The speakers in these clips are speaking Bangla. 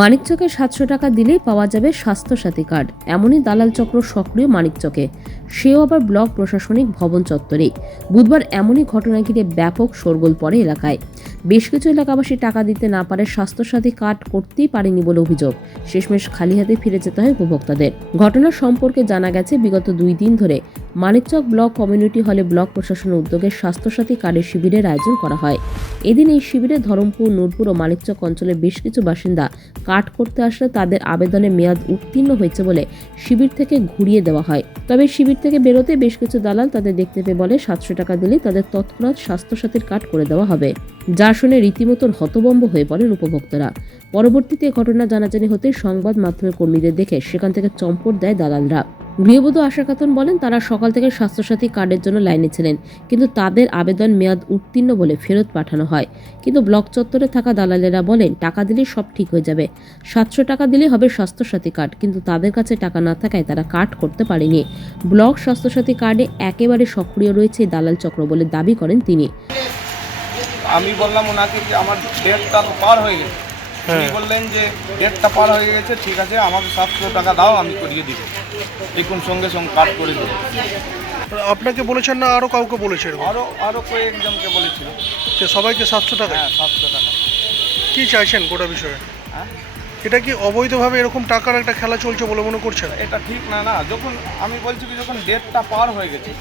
মানিকচকে 700 টাকা দিলেই পাওয়া যাবে স্বাস্থ্যসাথী কার্ড, এমনই দালাল চক্র সক্রিয় মানিকচকে, সেও আবার ব্লক প্রশাসনিক ভবন চত্বরে। বুধবার এমনই ঘটনা ঘিরে ব্যাপক শোরগোল পড়ে এলাকায়। বেশ কিছু এলাকাবাসী টাকা দিতে না পারে স্বাস্থ্যসাথী কার্ড করতেই পারেনি বলে অভিযোগ। শেষমেশ খালি হাতে ফিরে যেতে হয় উপভোক্তাদের। ঘটনা সম্পর্কে জানা গেছে, বিগত 2 দিন ধরে মানিকচক ব্লক কমিউনিটি হলে ব্লক প্রশাসনের উদ্যোগে স্বাস্থ্যসাথী কার্ডের শিবিরের আয়োজন করা হয়। এদিন এই শিবিরে ধরমপুর, নূরপুর ও মানিকচক অঞ্চলের বেশ কিছু বাসিন্দা কার্ড করতে আসলে তাদের আবেদনের মেয়াদ উত্তীর্ণ হয়েছে বলে শিবির থেকে ঘুরিয়ে দেওয়া হয়। তবে শিবির থেকে বেরোতে বেশ কিছু দালাল তাদের দেখতে পেয়ে বলে 700 টাকা দিলেই তাদের তৎক্ষণাৎ স্বাস্থ্যসাথীর কার্ড করে দেওয়া হবে, যা শুনে রীতিমতো হতভম্ব হয়ে পড়েন উপভোক্তারা। পরবর্তীতে ঘটনা জানাজানি হতেই সংবাদ মাধ্যমের কর্মীদের দেখে সেখান থেকে চম্পট দেয় দালালরা। গৃহবধূ আশা খাতুন বলেন, তারা সকাল থেকে স্বাস্থ্যসাথী কার্ডের জন্য লাইনে ছিলেন, কিন্তু তাদের আবেদন মেয়াদ উত্তীর্ণ বলে ফেরত পাঠানো হয়। কিন্তু ব্লক চত্বরে থাকা দালালেরা বলেন, টাকা দিলেই সব ঠিক হয়ে যাবে, 700 টাকা দিলেই হবে স্বাস্থ্যসাথী কার্ড, কিন্তু তাদের কাছে টাকা না থাকায় তারা কার্ড করতে পারেনি। ব্লক স্বাস্থ্যসাথী কার্ডে একেবারে সক্রিয় রয়েছে দালাল চক্র বলে দাবি করেন তিনি। আমি বললাম ওনাকে যে আমার ডেটটা তো পার হয়ে গেছে। উনি বললেন যে ডেটটা পার হয়ে গেছে, ঠিক আছে আমাকে 700 টাকা দাও, আমি করিয়ে দিব, দেখুন সঙ্গে সঙ্গে কার্ড করে দেবো। আপনাকে বলেছেন না আরো কাউকে বলেছে? আরও কয়েকজনকে বলেছিল। সবাইকে 700 টাকা? হ্যাঁ, 700 টাকা। কি চাইছেন গোটা বিষয়ে? হ্যাঁ, এটা কি অবৈধভাবে এরকম টাকার একটা খেলা চলছে বলে মনে করছেন? এটা ঠিক না। যখন আমি বলছি কি যখন ডেটটা পার হয়ে গেছে,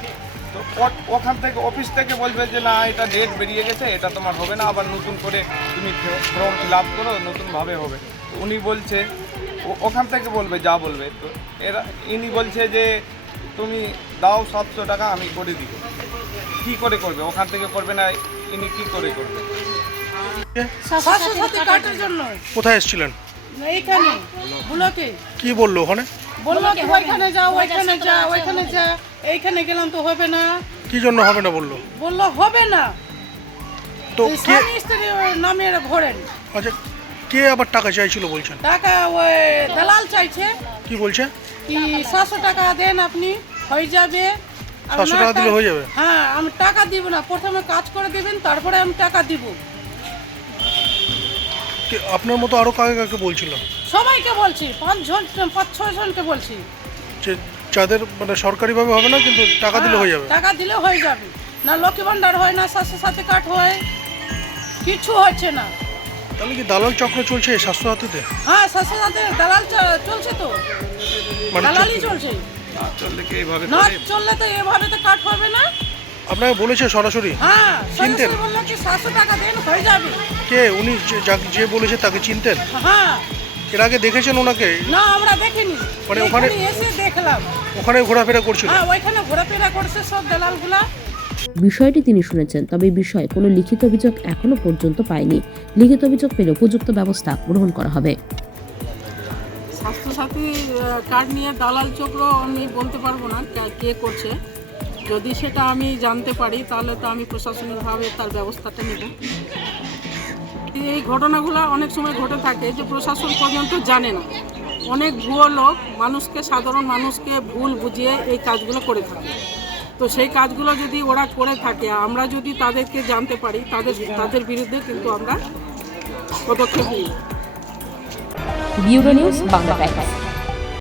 তো ওখান থেকে অফিস থেকে বলবে যে না এটা ডেট বেরিয়ে গেছে, এটা তোমার হবে না, আবার নতুন করে তুমি ফর্ম ফিল আপ করো, নতুনভাবে হবে। তো উনি বলছে ওখান থেকে বলবে, যা বলবে। তো ইনি বলছে যে তুমি দাও 700 টাকা, আমি করে দিব। কী করে করবে? ওখান থেকে করবে না, ইনি কী করে করবে? স্বাস্থ্যসাথী কার্ডের জন্য কোথায় এসেছিলেন? এইখানে ব্লকে কি বললো ওখানে? বললো কি ওইখানে যাও, ওইখানে যা, ওইখানে যা। এইখানে গেলাম তো হবে না। কি জন্য হবে না বললো? বললো হবে না, তো কে? স্বামী স্ত্রী নামে ভরেন। আচ্ছা, কে আবার টাকা চাইছিল বলছেন? টাকা ওই দালাল চাইছে। কি বলছে? কি 700 টাকা দেন, আপনি হয়ে যাবে। 700 টাকা দিলে হয়ে যাবে? হ্যাঁ, আমি টাকা দিব না, প্রথমে কাজ করে দিবেন, তারপরে আমি টাকা দিব। আপনার মতো আরো কাকে কাকে বলছিল? সবাইকে বলছি, 5-6 জনকে বলছি যে যাদের মানে সরকারিভাবে হবে না, কিন্তু টাকা দিলে হয়ে যাবে। টাকা দিলে হয়ে যাবে। না লক্ষ্মী ভান্ডার হয়, না স্বাস্থ্যসাথী কার্ড হয়, কিছু হচ্ছে না। তাহলে কি দালাল চক্র চলছে এই স্বাস্থ্যসাথীতে? হ্যাঁ, স্বাস্থ্যসাথী দালাল চলছে তো, মানে দালালই চলছে। না চললে কি এইভাবে না করে? চললে তো এভাবে তো কার্ড হবে না। আপনাকে বলেছে সরাসরি? হ্যাঁ, চিনতেন? সরাসরি বললো কি 700 টাকা দেন, হয়ে যাবে। কে উনি? যে বলেছে তাকে চিনতেন? হ্যাঁ। এর আগে দেখেছেন ওনাকে? না, আমরা দেখিনি, মানে ওখানে এসে দেখলাম। ওখানে ঘোরাফেরা করছিল? হ্যাঁ, ওইখানে ঘোরাফেরা করছে সব দালালগুলা। বিষয়টি তিনি শুনেছেন, তবে এই বিষয়ে কোনো লিখিত অভিযোগ এখনো পর্যন্ত পায়নি। লিখিত অভিযোগ পেলে উপযুক্ত ব্যবস্থা গ্রহণ করা হবে। স্বাস্থ্যসাথী কার্ড নিয়ে দালাল চক্র আমি বলতে পারবো না কে করছে। যদি সেটা আমি জানতে পারি তাহলে তো আমি প্রশাসনিকভাবে তার ব্যবস্থাটা নেব। এই ঘটনাগুলো অনেক সময় ঘটে থাকে যে প্রশাসন পর্যন্ত জানে না। অনেক ভুয়ো লোক সাধারণ মানুষকে ভুল বুঝিয়ে এই কাজগুলো করে থাকে। তো সেই কাজগুলো যদি ওরা করে থাকে, আমরা যদি তাদেরকে জানতে পারি, তাদের বিরুদ্ধে কিন্তু আমরা পদক্ষেপ নিই। Bureau news, Bangla Times.